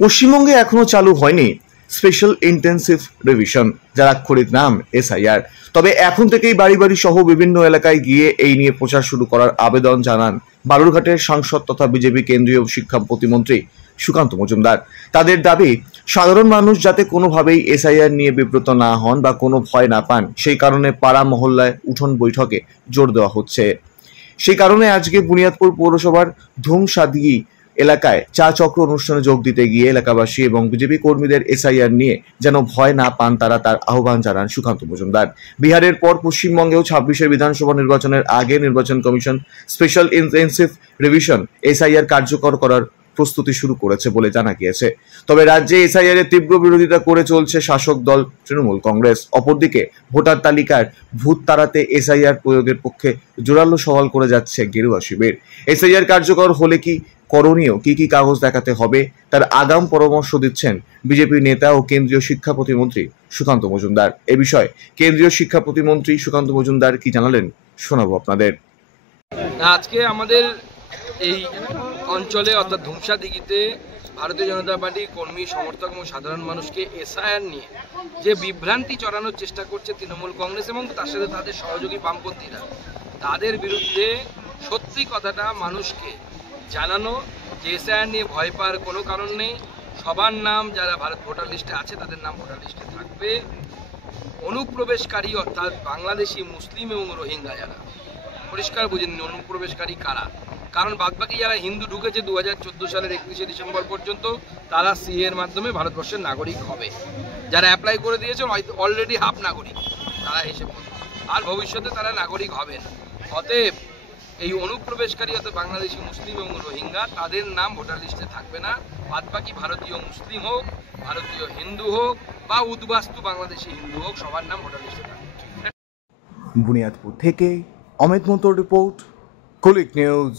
পশ্চিমবঙ্গে এখনো চালু হয়নি স্পেশাল ইন্টেন্সিভ রিভিশন, যার আক্ষরিক নাম এসআইআর। তবে এখন থেকেই বাড়ি বাড়ি সহ বিভিন্ন এলাকায় গিয়ে এই নিয়ে প্রচার শুরু করার আবেদন জানান বালুরঘাটের সাংসদ তথা বিজেপি কেন্দ্রীয় শিক্ষা প্রতিমন্ত্রী সুকান্ত মজুমদার। তাদের দাবি, সাধারণ মানুষ যাতে কোনোভাবেই এসআইআর নিয়ে বিব্রত না হন বা কোনো ভয় না পান, সেই কারণে পাড়া মহল্লায় উঠোন বৈঠকে জোর দেওয়া হচ্ছে। সেই কারণে আজকে বুনিয়াদপুর পৌরসভার ধুমসাদিগি এলাকায় চা চক্র অনুষ্ঠানে যোগ দিতে গিয়ে এলাকাবাসী এবং বিজেপি কর্মীদের এসআইআর নিয়ে যেন ভয় না পান তার আহ্বান জানান সুকান্ত মজুমদার। বিহারের পর পশ্চিমবঙ্গেও 26 বিধানসভা নির্বাচনের আগে নির্বাচন commission special intensive revision SIR কার্যকর করার প্রস্তুতি শুরু করেছে বলে জানা গিয়েছে। তবে রাজ্যে এসআইআর এর তীব্র বিরোধিতা করে চলছে শাসক দল তৃণমূল কংগ্রেস। অপরদিকে ভোটার তালিকার ভূত তাড়াতে এসআইআর প্রয়োগের পক্ষে জোরালো সওয়াল করে যাচ্ছে গেরুয়া শিবির। এসআইআর কার্যকর হলে কি করণীয়, কি কি কাগজ দেখাতে হবে, তার আগাম পরামর্শ দিচ্ছেন বিজেপি নেতা ও কেন্দ্রীয় শিক্ষা প্রতিমন্ত্রী সুকান্ত মজুমদার। এ বিষয়ে কেন্দ্রীয় শিক্ষা প্রতিমন্ত্রী সুকান্ত মজুমদার কি জানালেন শোনাবো আপনাদের। আজকে আমাদের এই অঞ্চলে অর্থাৎ ধুমসাদিঘিতে ভারতীয় জনতা পার্টির কর্মী, সমর্থক এবং সাধারণ মানুষকে এসআইআর নিয়ে যে বিভ্রান্তি চড়ানোর চেষ্টা করছে তৃণমূল কংগ্রেস এবং তার সাথে তাদের সহযোগী বামপন্থীরা, তাদের বিরুদ্ধে সত্যি কথাটা মানুষকে জানানো যে এসআইআর নিয়ে ভয় পাওয়ার কোনো কারণ নেই। সবার নাম যারা ভারত ভোটার লিস্টে আছে তাদের নাম ভোটার লিস্টে থাকবে। অনুপ্রবেশকারী অর্থাৎ বাংলাদেশি, মুসলিম এবং রোহিঙ্গা যারা, পরিষ্কার বুঝেন অনুপ্রবেশকারী কারা, কারণ বাদবাকি যারা হিন্দু ঢুকেছে 2014 সালের 31শে ডিসেম্বর পর্যন্ত, তারা সিএ এর মাধ্যমে ভারতবর্ষের নাগরিক হবে। যারা অ্যাপ্লাই করে দিয়েছে অলরেডি হাফ নাগরিক, তারা এসে আর ভবিষ্যতে তারা নাগরিক হবেন। অতএব এই অনুপ্রবেশকারী অর্থাৎ বাংলাদেশি, মুসলিম এবং রোহিঙ্গা, তাদের নাম ভোটার লিস্টে থাকবে না। বাদবাকি ভারতীয় মুসলিম হোক, ভারতীয় হিন্দু হোক বা উদ্বাস্তু বাংলাদেশি হিন্দু হোক, সবার নাম ভোটার লিস্টে থাকবে। বুনিয়াদপুর থেকে অমিত মন্তর রিপোর্ট, কুলিক নিউজ।